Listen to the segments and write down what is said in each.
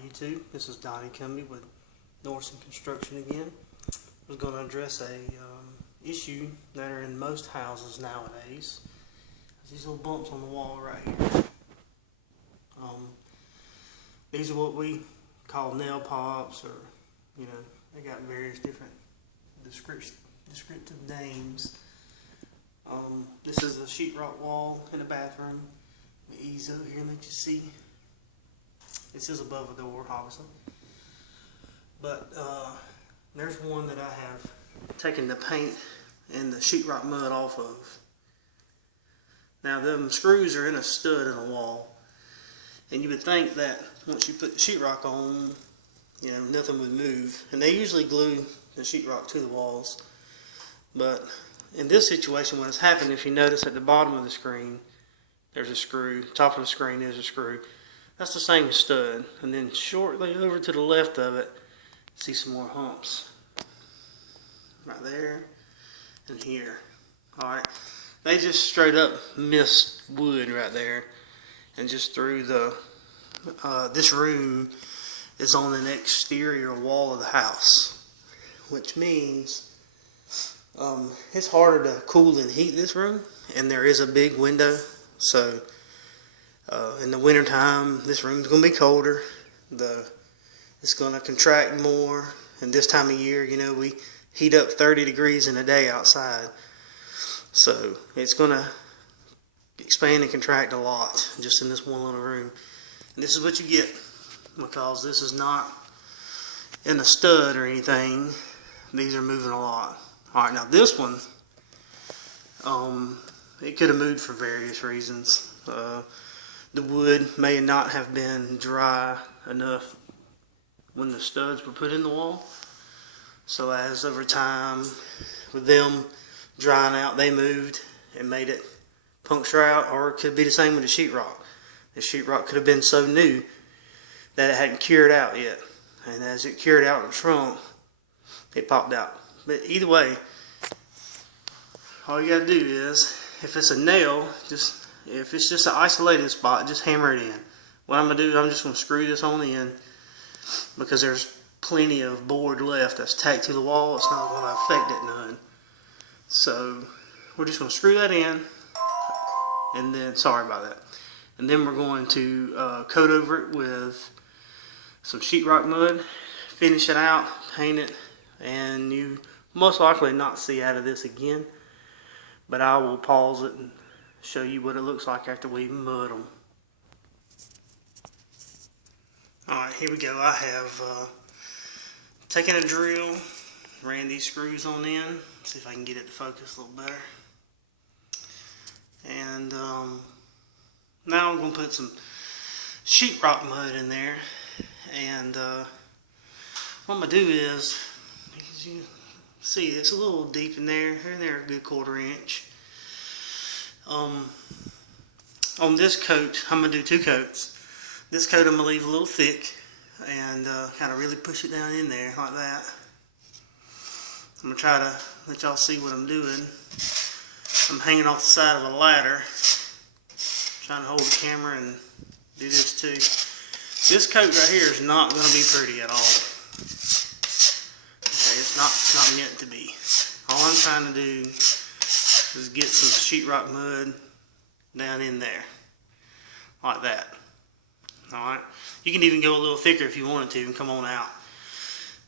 YouTube, this is Donnie Cumbie with Norson Construction again. I was going to address a issue that are in most houses nowadays. These little bumps on the wall right here. These are what we call nail pops, or they got various different descriptive names. This is a sheetrock wall in a bathroom. Let me ease over here and let you see. This is above the door, obviously. But there's one that I have taken the paint and the sheetrock mud off of. Now, them screws are in a stud in the wall, and you would think that once you put the sheetrock on, nothing would move. And they usually glue the sheetrock to the walls. But in this situation, what has happened, if you notice at the bottom of the screen, there's a screw. Top of the screen is a screw. That's the same stud. And then shortly over to the left of it, see some more humps. Right there and here. Alright. They just straight up missed wood right there. And just threw the, this room is on an exterior wall of the house. Which means it's harder to cool and heat this room. And there is a big window. So in the winter time, this room is going to be colder. It's going to contract more. And this time of year, we heat up 30 degrees in a day outside. So it's going to expand and contract a lot just in this one little room. And this is what you get, because this is not in a stud or anything. These are moving a lot. Alright, now this one, it could have moved for various reasons. The wood may not have been dry enough when the studs were put in the wall. So as over time, with them drying out, they moved and made it puncture out. Or it could be the same with the sheetrock. The sheetrock could have been so new that it hadn't cured out yet. And as it cured out and shrunk, it popped out. But either way, all you got to do is, if it's a nail, if it's just an isolated spot, just hammer it in. What I'm going to do, I'm just going to screw this on in, because there's plenty of board left that's tacked to the wall. It's not going to affect it none. So we're just going to screw that in, and then, sorry about that. And then we're going to coat over it with some sheetrock mud, finish it out, paint it, and you most likely not see out of this again. But I will pause it and show you what it looks like after we mud them. Alright, here we go. I have taken a drill, ran these screws on in, see if I can get it to focus a little better. And now I'm going to put some sheetrock mud in there. And what I'm going to do is, as you see, it's a little deep in there, a good 1/4 inch. On this coat, I'm going to do 2 coats. This coat I'm going to leave a little thick and kind of really push it down in there like that. I'm going to try to let y'all see what I'm doing. I'm hanging off the side of a ladder, trying to hold the camera and do this too. This coat right here is not going to be pretty at all. Okay, it's not meant to be. All I'm trying to do is get some sheetrock mud down in there, like that. Alright, you can even go a little thicker if you wanted to and come on out.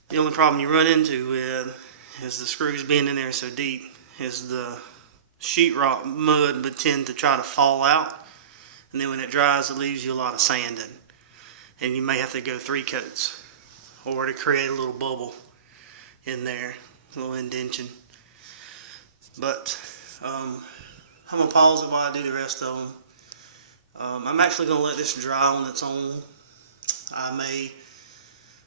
The only problem you run into with is the screws being in there so deep is the sheetrock mud would tend to try to fall out, and then when it dries it leaves you a lot of sanding, and you may have to go 3 coats or to create a little bubble in there, a little indentation. But I'm going to pause it while I do the rest of them. I'm actually going to let this dry on its own. I may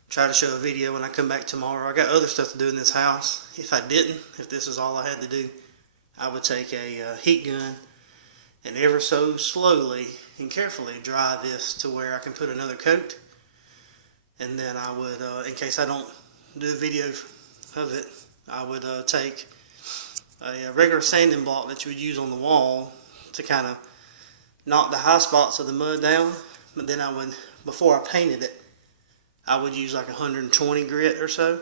try to show a video when I come back tomorrow. I got other stuff to do in this house. If this is all I had to do, I would take a heat gun and ever so slowly and carefully dry this to where I can put another coat. And then I would, in case I don't do a video of it, I would take a regular sanding block that you would use on the wall to kind of knock the high spots of the mud down. But then I would, before I painted it, I would use like 120 grit or so.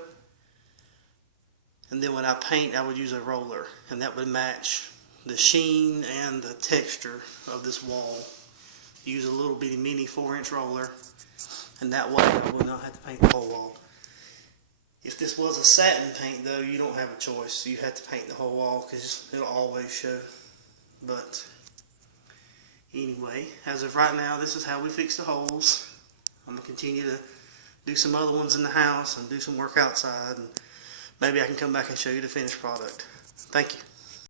And then when I paint, I would use a roller, and that would match the sheen and the texture of this wall. Use a little bitty mini 4-inch roller, and that way I would not have to paint the whole wall. If this was a satin paint though, you don't have a choice. You have to paint the whole wall because it'll always show. But anyway, as of right now, this is how we fix the holes. I'm going to continue to do some other ones in the house and do some work outside, and maybe I can come back and show you the finished product. Thank you.